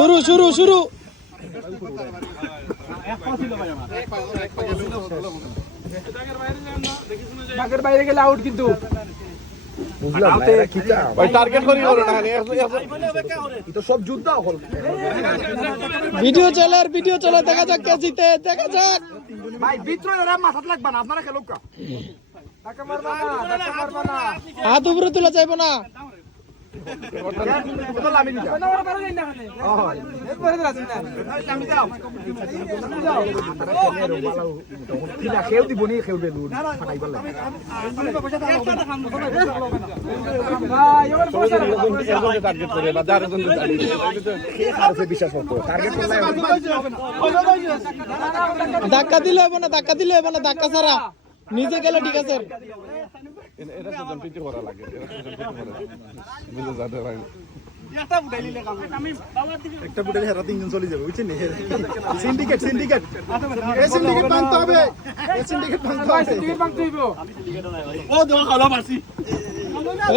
শুরু শুরু শুরু ডাকের বাইরে গেলে আউট কিন্তু টার্গেট করি করো না এটা সব যুদ্ধ হল ভিডিও চলার ভিডিও চলা দেখা যাক কে জিতে দেখা যাক ভাই ভিতরে এরা মাথাত লাগবে না আপনারা খেলুক কা টাকা মারবা না হাত উপরে তোলা যাইব না বদল আমি নিতা না ওরা পারে না ওই একবারে রাজি না আমি যাও কিলা খেউ দিবনি খেউ দেলু ফাটাইবার লাগে ভাই ওর পয়সা টার্গেট করে না যার জন্য বিশ্বাস করতে টার্গেট করলে ধাক্কা দিলে হবে না ধাক্কা দিলে হবে না ধাক্কা ছাড়া নিজে গেলে ঠিক আছে এটা তো পিটি করা লাগে বুঝে যাবে ভাই একটা বুটেলে হেরা তিনজন চলে যাবে বুঝছেন সিন্ডিকেট এই সিন্ডিকেট ভাঙতে হবে এই সিন্ডিকেট ভাঙতে হবে সিন্ডিকেট ভাঙতে হইব ও দোয়া খাওয়া মারছি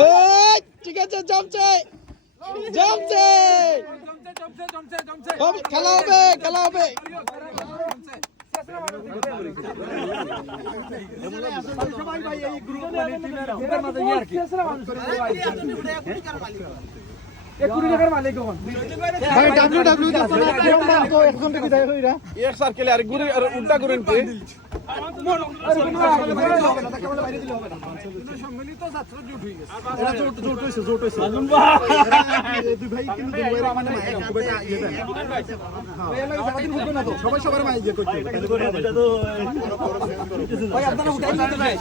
এই ঠিক আছে জমছে জমছে খেলা হবে খেলা হবে সবাই ভাই এই গ্রুপ মানে টিমের মধ্যে আর কি একুরি টাকার মালিক কোন ভাই ডব্লিউ তো এখন থেকে যাই হইরা এক সার্কেলে আর ঘুরে আর উল্টা করেন কি সম্মিলিত ছাত্র জোট হয়ে গেছে এটা জোট হইছে দুই ভাই কিন্তু দুই ভাই মানে খুব একটা ইয়ে দেন হ্যাঁ সবাই সবার মাই ইয়ে করতে ভাই আপনারা উঠাই নিতে ভাই